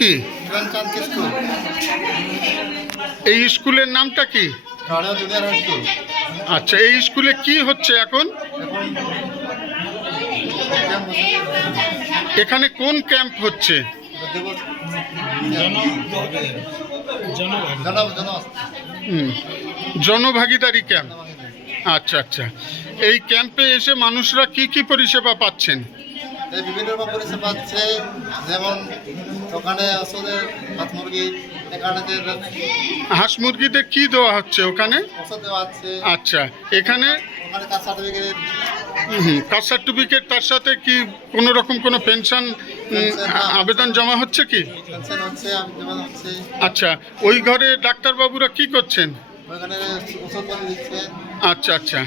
কি? এই স্কুলের নামটা কি? আচ্ছা, এই স্কুলে কি হচ্ছে এখন? এখানে কোন ক্যাম্প হচ্ছে? জনভাগিদারি ক্যাম্প। আচ্ছা আচ্ছা, এই ক্যাম্পে এসে মানুষরা কি কি পরিষেবা পাচ্ছেন? বিভিন্ন রকম পরিষেবা পাচ্ছে, যেমন ওখানে ওষুধের হাঁস মুরগি, এখানে হাঁস মুরগিতে কি দেওয়া হচ্ছে ওখানে? ওষুধ দেওয়া হচ্ছে। আচ্ছা, এখানে কাস্ট সার্টিফিকেট। কাস্ট সার্টিফিকেট, তার সাথে কি কোনো রকম কোনো পেনশন আবেদন জমা হচ্ছে কি? পেনশন হচ্ছে, আবেদন হচ্ছে। আচ্ছা, ওই ঘরে ডাক্তারবাবুরা কি করছেন? ওখানে ওষুধপাতি দিচ্ছেন। আচ্ছা আচ্ছা,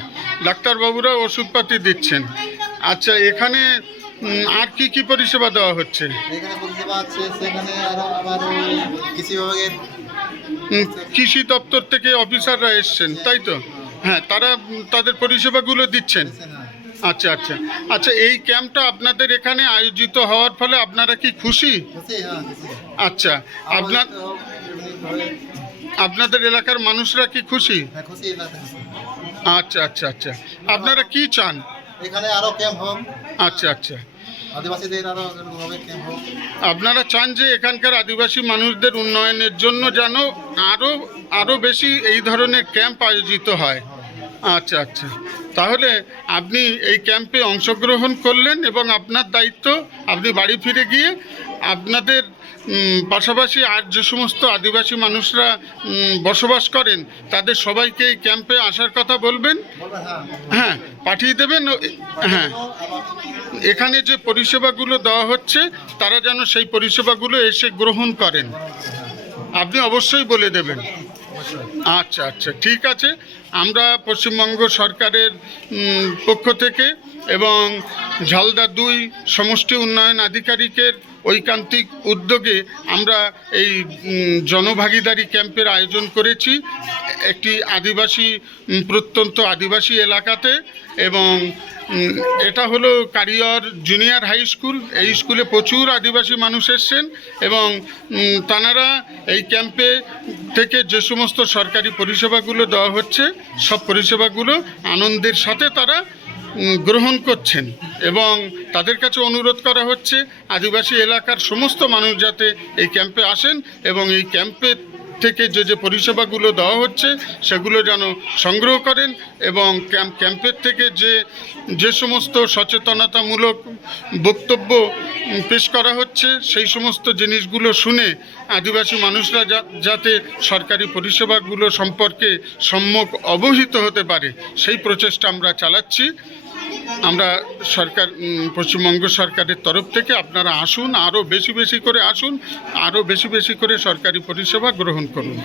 ডাক্তারবাবুরা ওষুধপাতি দিচ্ছেন। আচ্ছা, এখানে আর কি কি পরিষেবা দেওয়া হচ্ছে? এখানে পরিষেবা আছে, সেখানে আবার কৃষি বিভাগের কৃষি দপ্তর থেকে অফিসাররা এসছেন, তাই তো? হ্যাঁ, তারা তাদের পরিষেবাগুলো দিচ্ছেন। আচ্ছা আচ্ছা আচ্ছা, এই ক্যাম্পটা আপনাদের এখানে আয়োজিত হওয়ার ফলে আপনারা কি খুশি? আচ্ছা, আপনাদের এলাকার মানুষরা কি খুশি? আচ্ছা আচ্ছা আচ্ছা, আপনারা কি চান? এখানে আরো ক্যাম্প হোক। আচ্ছা আচ্ছা, আদিবাসীদের আরো ক্যাম্প হোক। আপনারা চান যে এখানকার আদিবাসী মানুষদের উন্নয়নের জন্য যেন আরো বেশি এই ধরনের ক্যাম্প আয়োজিত হয়। আচ্ছা আচ্ছা, তাহলে আপনি এই ক্যাম্পে অংশগ্রহণ করলেন এবং আপনার দায়িত্ব, আপনি বাড়ি ফিরে গিয়ে আপনাদের পাশাপাশি আর যে সমস্ত আদিবাসী মানুষরা বসবাস করেন তাদের সবাইকে এই ক্যাম্পে আসার কথা বলবেন। হ্যাঁ, পাঠিয়ে দেবেন। হ্যাঁ, এখানে যে পরিষেবাগুলো দেওয়া হচ্ছে তারা যেন সেই পরিষেবাগুলো এসে গ্রহণ করেন, আপনি অবশ্যই বলে দেবেন। আচ্ছা আচ্ছা, ঠিক আছে। আমরা পশ্চিমবঙ্গ সরকারের পক্ষ থেকে এবং ঝালদা 2 সমষ্টি উন্নয়ন আধিকারিকের ঐকান্তিক উদ্যোগে আমরা এই জনভাগিদারি ক্যাম্পের আয়োজন করেছি একটি প্রত্যন্ত আদিবাসী এলাকাতে। এবং এটা হলো কারিয়র জুনিয়র হাই স্কুল। এই স্কুলে প্রচুর আদিবাসী মানুষ এসছেন এবং তাঁরা এই ক্যাম্পে থেকে যে সমস্ত সরকারি পরিষেবাগুলো দেওয়া হচ্ছে সব পরিষেবাগুলো আনন্দের সাথে তারা গ্রহণ করছেন। এবং তাদের কাছে অনুরোধ করা হচ্ছে আদিবাসী এলাকার সমস্ত মানুষ যাতে এই ক্যাম্পে আসেন এবং এই ক্যাম্পের থেকে যে পরিষেবাগুলো দেওয়া হচ্ছে সেগুলো যেন সংগ্রহ করেন এবং ক্যাম্পের থেকে যে সমস্ত সচেতনতামূলক বক্তব্য পেশ করা হচ্ছে সেই সমস্ত জিনিসগুলো শুনে আদিবাসী মানুষরা যাতে সরকারি পরিষেবাগুলো সম্পর্কে সম্যক অবহিত হতে পারে সেই প্রচেষ্টা আমরা চালাচ্ছি। আমরা পশ্চিমবঙ্গ সরকারের তরফ থেকে আপনারা আসুন, আরও বেশি বেশি করে আসুন, আরও বেশি বেশি করে সরকারি পরিষেবা গ্রহণ করুন।